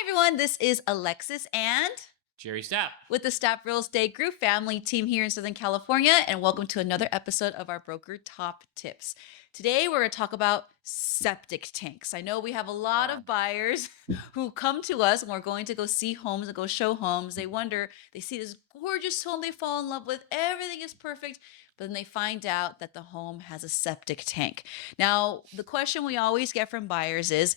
Everyone, this is Alexis and Jerry Stapp. with the Stapp Real Estate Group family team here in Southern California, and welcome to another episode of our Broker Top Tips. Today, we're going to talk about septic tanks. I know we have a lot Wow. of buyers who come to us when we're going to go see homes and go show homes. They wonder, they see this gorgeous home they fall in love with, everything is perfect, but then they find out that the home has a septic tank. Now, the question we always get from buyers is,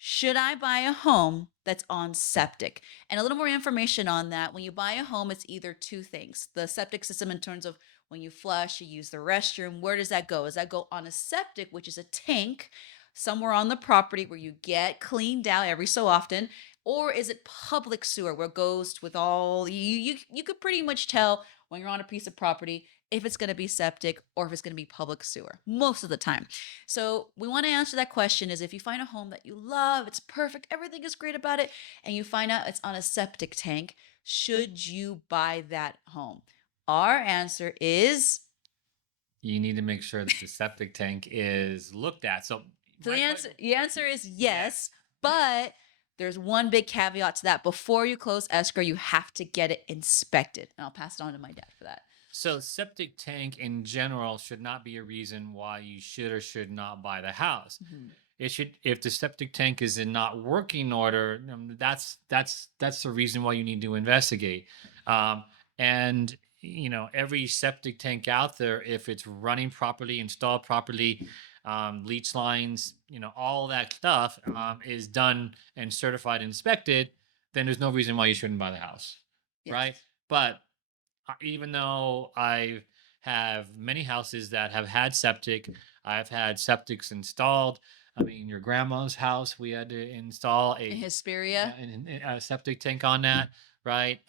should I buy a home that's on septic? And a little more information on that. When you buy a home, it's either two things: the septic system, in terms of when you flush, you use the restroom. Where does that go? Does that go on a septic, which is a tank somewhere on the property where you get cleaned out every so often? Or is it public sewer where it goes with all you could pretty much tell when you're on a piece of property if it's going to be septic or if it's going to be public sewer most of the time. So we want to answer that question: is if you find a home that you love, it's perfect, everything is great about it, and you find out it's on a septic tank, should you buy that home? Our answer is, You need to make sure that the septic tank is looked at. So so my question, the answer is yes. yes, but there's one big caveat to that. Before you close escrow, you have to get it inspected. And I'll pass it on to my dad for that. So septic tank in general should not be a reason why you should or should not buy the house. Mhm. It should, if the septic tank is in not working order, that's the reason why you need to investigate. And every septic tank out there, if it's running properly, installed properly, leach lines, all that stuff is done and certified and inspected, then there's no reason why you shouldn't buy the house, right? Yes. But even though I have many houses that have had septic, I've had septics installed. I mean, your grandma's house, we had to install In a Hesperia. a septic tank on that, right?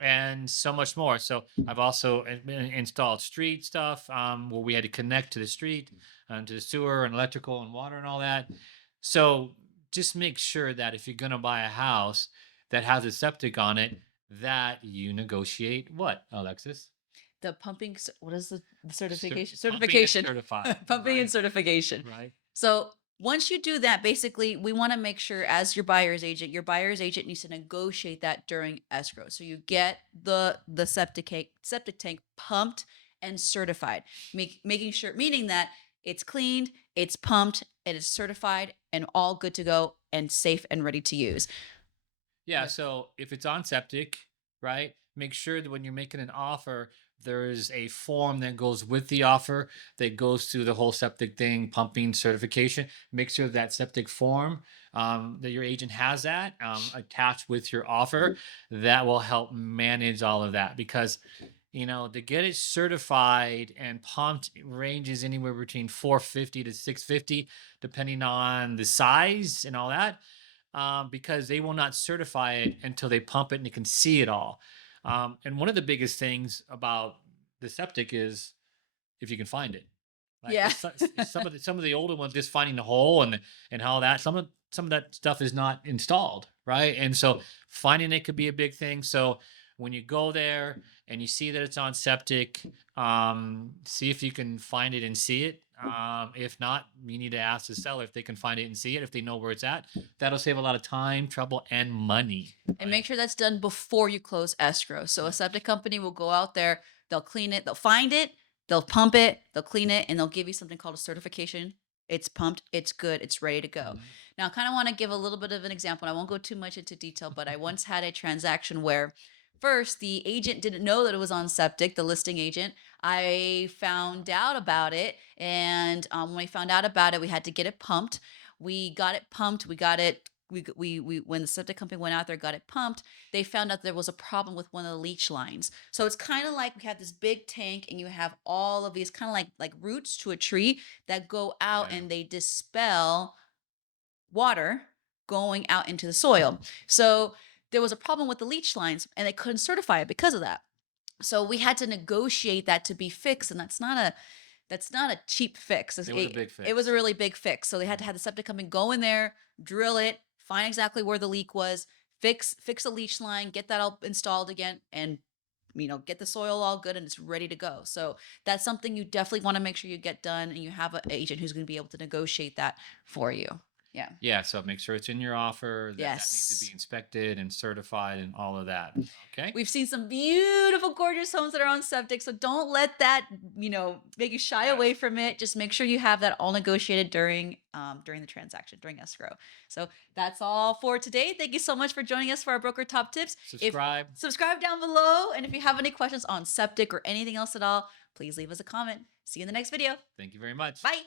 And so much more. So I've also installed street stuff where we had to connect to the street, to the sewer and electrical and water and all that. So just make sure that if you're going to buy a house that has a septic on it, that you negotiate what, Alexis? The pumping, what is the certification? Pumping and Certification. certified, Pumping and right? certification. Right. So once you do that, basically, we want to make sure, as your buyer's agent needs to negotiate that during escrow. So you get the septic tank pumped and certified, making sure, meaning that it's cleaned, it's pumped, and it's certified and all good to go and safe and ready to use. Yeah, Yeah. so if it's on septic, right, make sure that when you're making an offer, there's a form that goes with the offer that goes through the whole septic thing, pumping certification. Make sure that septic form that your agent has that attached with your offer. That will help manage all of that because to get it certified and pumped ranges anywhere between 450 to 650, depending on the size and all that, because they will not certify it until they pump it and you can see it all. And one of the biggest things about the septic is if you can find it, right? Yeah. Because some of the older ones, just finding the hole and how that some of that stuff is not installed, right? And so finding it could be a big thing. So when you go there and you see that it's on septic, see if you can find it and see it. If not, you need to ask the seller if they can find it and see it, if they know where it's at. That'll save a lot of time, trouble, and money. And Right. make sure that's done before you close escrow. So a septic company will go out there, they'll clean it, they'll find it, they'll pump it, they'll clean it, and they'll give you something called a certification. It's pumped, it's good, it's ready to go. Mhm. Now, I kind of want to give a little bit of an example. I won't go too much into detail, but I once had a transaction where first the agent didn't know that it was on septic, the listing agent. I found out about it, and when we found out about it, we had to get it pumped. We got it pumped. We got it we when the septic company went out there, got it pumped, they found out there was a problem with one of the leach lines. So it's kind of like we have this big tank and you have all of these kind of like roots to a tree that go out Yeah. and they dispel water going out into the soil. So there was a problem with the leach lines and they couldn't certify it because of that. So we had to negotiate that to be fixed, and that's not a cheap fix. It was a big It was a fix. really big fix. So they had to Mhm. have the septic company go in there, drill it, find exactly where the leak was, fix a leach line, get that all installed again, and get the soil all good and it's ready to go. So that's something you definitely want to make sure you get done, and you have an agent who's going to be able to negotiate that for you. Yeah. Yeah, so make sure it's in your offer, that needs to be Yes. inspected and certified and all of that. Okay? We've seen some beautiful, gorgeous homes that are on septic. So don't let that, make you shy away Yes. from it. Just make sure you have that all negotiated during the transaction, during escrow. So that's all for today. Thank you so much for joining us for our broker top tips. If Subscribe. subscribe down below, and if you have any questions on septic or anything else at all, please leave us a comment. See you in the next video. Thank you very much. Bye.